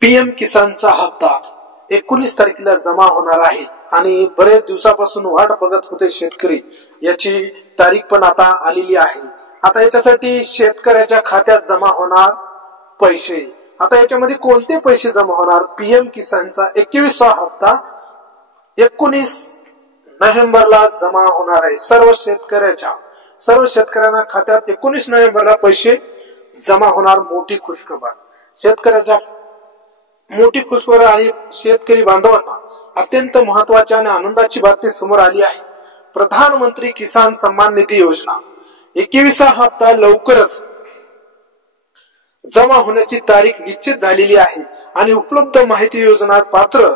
PM किसानचा हप्ता 19 तारखेला जमा होणार आहे आणि बरेच दिवसापासून वाट बघत होते शेतकरी। याची तारीख पण आता आलेली आहे। आता याच्यासाठी शेतकऱ्याच्या खात्यात जमा होणार पैसे। आता याच्यामध्ये कोणते पैसे जमा होणार? पीएम किसानचा 21वा हप्ता 19 नोव्हेंबरला जमा होणार आहे। सर्व शेतकऱ्यांना खात्यात 19 नोव्हेंबरला पैसे जमा होणार। मोठी खुशखबर शेतकऱ्याच्या मोठी खुशखबर आणि शेतकरी बांधवांना अत्यंत महत्त्वाची आणि आनंदाची बातमी समोर आली आहे। प्रधानमंत्री किसान सन्मान निधी योजना 21वा हप्ता लवकरच जमा होण्याची तारीख निश्चित झालेली आहे आणि उपलब्ध माहिती योजना पात्र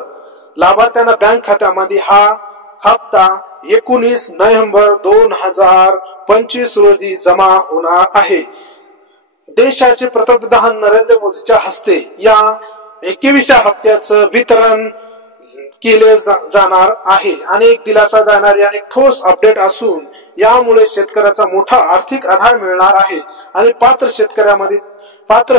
लाभार्थ्यांना बँक खात्यामध्ये हा हप्ता 19 नोव्हेंबर 2025 रोजी जमा होणार आहे। देशाचे पंतप्रधान नरेंद्र मोदींच्या हस्ते या 21व्या हप्त्याचं वितरण केले जाणार आहे। अनेक दिलासा देणारी आणि ठोस अपडेट असून यामुळे शेतकऱ्याचा मोठा आर्थिक आधार मिळणार आहे आणि पात्र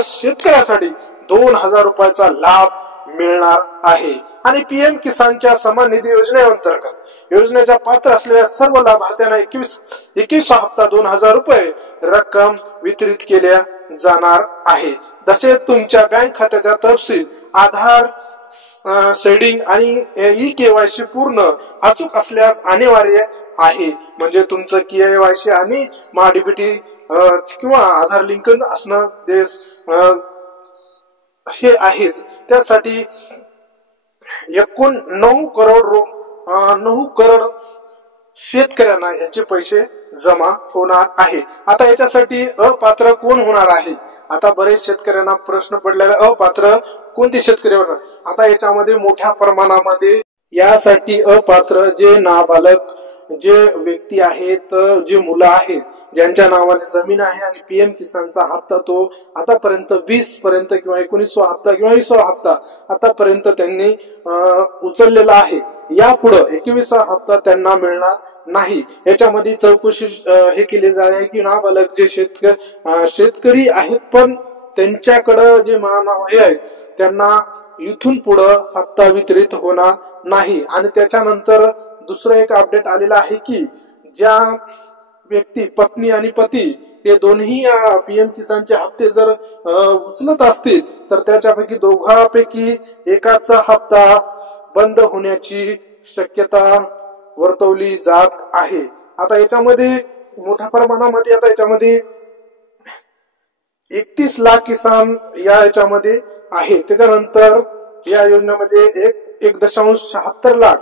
शेतकऱ्यासाठी 2000 रुपयाचा लाभ मिळणार आहे। आणि पीएम किसानच्या सन्मान निधी योजनेअंतर्गत योजनेच्या पात्र असलेल्या सर्व लाभार्थ्यांना 21वा हप्ता 2000 रुपये रक्कम वितरित केल्या जाणार आहे। तसेच तुमच्या बँक खात्याचा तपशील, आधार शेडिंग आणि ई-केवायसी पूर्ण अचूक असल्यास अनिवार्य आहे। म्हणजे तुमचं केवायसी आणि डीबीटी किंवा आधार लिंक असणं हे आहेच। त्यासाठी एकूण 9 करोड शेतकऱ्यांना याचे पैसे जमा होणार आहे। आता याच्यासाठी अपात्र कोण होणार आहे? आता बरेच शेतकऱ्यांना प्रश्न पडलेला, अपात्र कोणते शेतकरी होणार? आता याच्यामध्ये मोठ्या प्रमाणामध्ये यासाठी अपात्र जे नाबालक जे व्यक्ती आहेत, जे मुलं आहेत, ज्यांच्या नावाने जमीन आहे आणि पीएम किसानचा हप्ता तो आतापर्यंत 20 पर्यंत किंवा 19वा हप्ता किंवा 20वा हप्ता आतापर्यंत त्यांनी उचललेला आहे। यापुढे 21वा हप्ता त्यांना मिळणार नाही। याच्यामध्ये चौकशी हे केली जाईल की नाबालक जे शेतकरी आहेत पण त्यांच्याकडे जे नाव हे आहेत त्यांना इथून पुढे हप्ता वितरित होणार नाही। आणि त्याच्यानंतर दुसरं एक अपडेट आलेला आहे की ज्या व्यक्ती पत्नी आणि पती हे दोन्ही पीएम किसानचे हप्ते जर उचलत असतील तर त्याच्यापैकी दोघांपैकी एकाचा हप्ता बंद होण्याची शक्यता वर्तवली जात आहे। आता याच्यामध्ये मोठ्या प्रमाणामध्ये आता याच्यामध्ये 31 लाख किसान याच्यामध्ये आहे। त्याच्यानंतर या योजनेमध्ये 1.76 लाख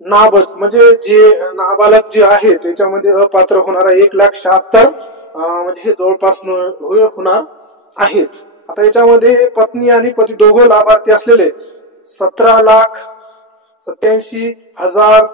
म्हणजे जे नाबालक जे आहे त्याच्यामध्ये अपात्र होणारा 1,76,000 म्हणजे हे जवळपास होणार आहेत। आता याच्यामध्ये पत्नी आणि पती दोघं लाभार्थी असलेले 17,87,000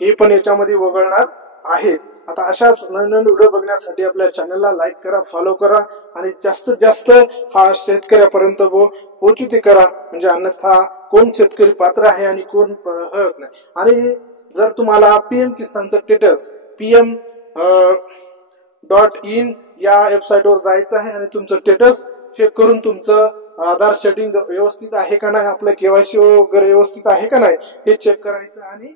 हे पण याच्यामध्ये वगळणार आहेत। आता अशाच नवीन व्हिडिओ बघण्यासाठी आपल्या चॅनलला लाईक करा, फॉलो करा आणि जास्तीत जास्त हा शेतकऱ्यापर्यंत पोहोचती करा। म्हणजे अन्यथा कोण शेतकरी पात्र आहे आणि कोण नाही। आणि जर तुम्हाला पीएम किसानचं स्टेटस pm.in या वेबसाईटवर जायचं आहे आणि तुमचं स्टेटस चेक करून तुमचं आधार शेडिंग व्यवस्थित आहे का नाही, आपलं केवायसी वगैरे व्यवस्थित आहे का नाही हे चेक करायचं। आणि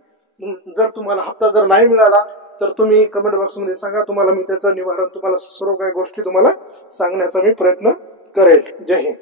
जर तुम्हाला हप्ता जर नाही मिळाला तर तुम्ही कमेंट बॉक्स मध्ये सांगा, तुम्हाला मी त्याचं निवारण, तुम्हाला सर्व काही गोष्टी तुम्हाला सांगण्याचा मी प्रयत्न करेल। जय हिंद।